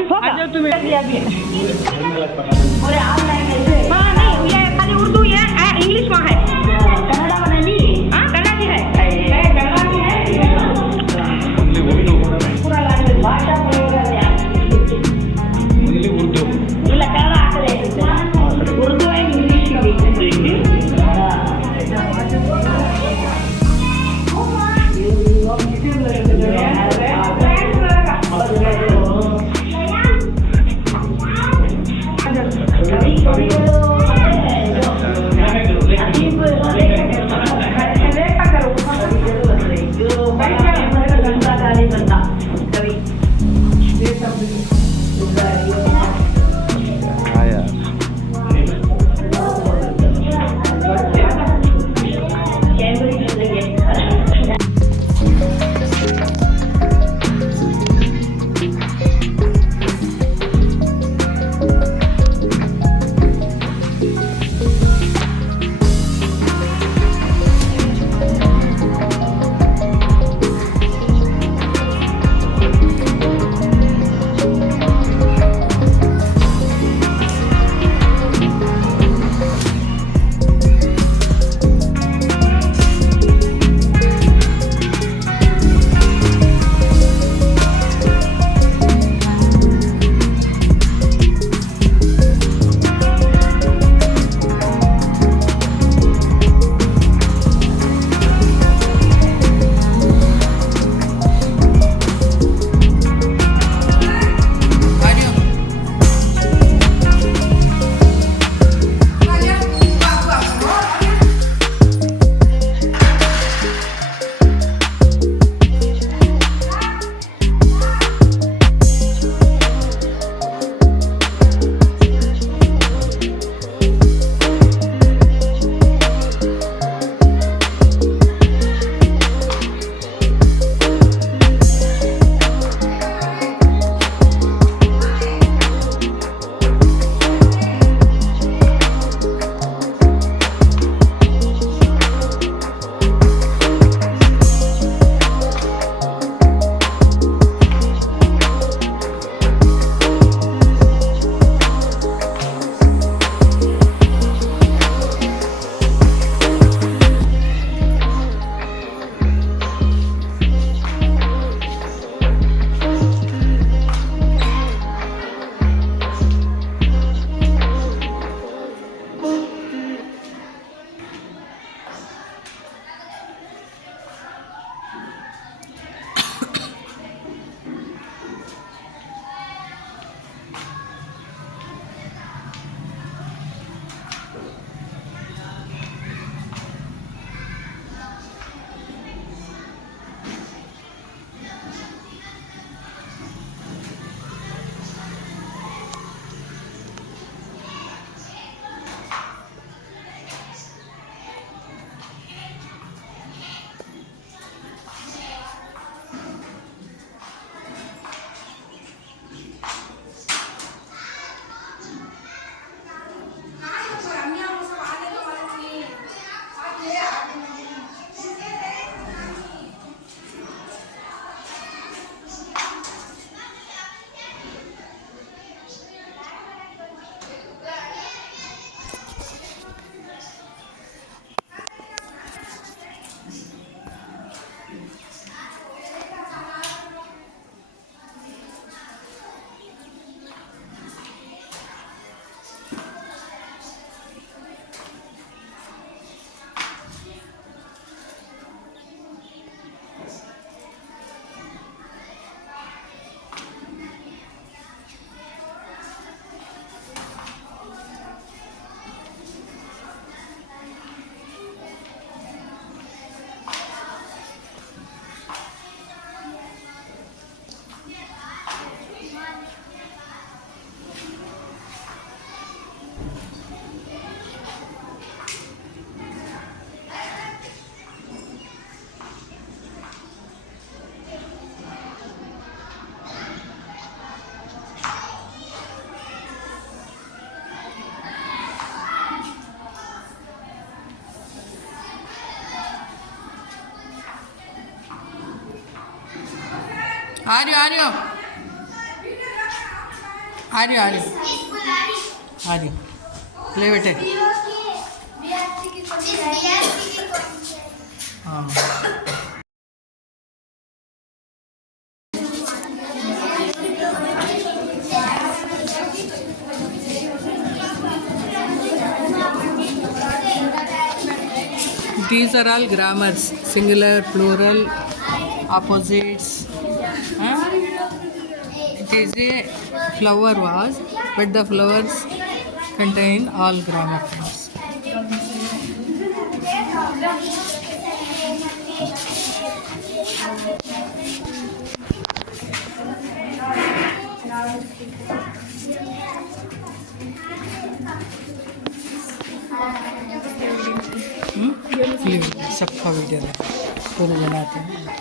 जो तुम्हें और ऑनलाइन है हाँ नहीं ये खाली उर्दू ये इंग्लिश में है कन्नड़ में नहीं हाँ कन्नड़ की है कन्नड़ में है पूरा लैंग्वेज भाषा प्रयोग है उर्दू ಇಲ್ಲ ಕನ್ನಡ ಹಾಕಲೇ ಉರ್ದು ಆ್ಯಂಡ್ ಇಂಗ್ಲೀಷ್ आ रही हो आ रही आ रही ले बेटे हाँ These are all grammars, singular, plural, opposites. Huh? It is a flower vase, but the flowers contain all grammar forms. सबका वीडियो है पूरे बनाते हैं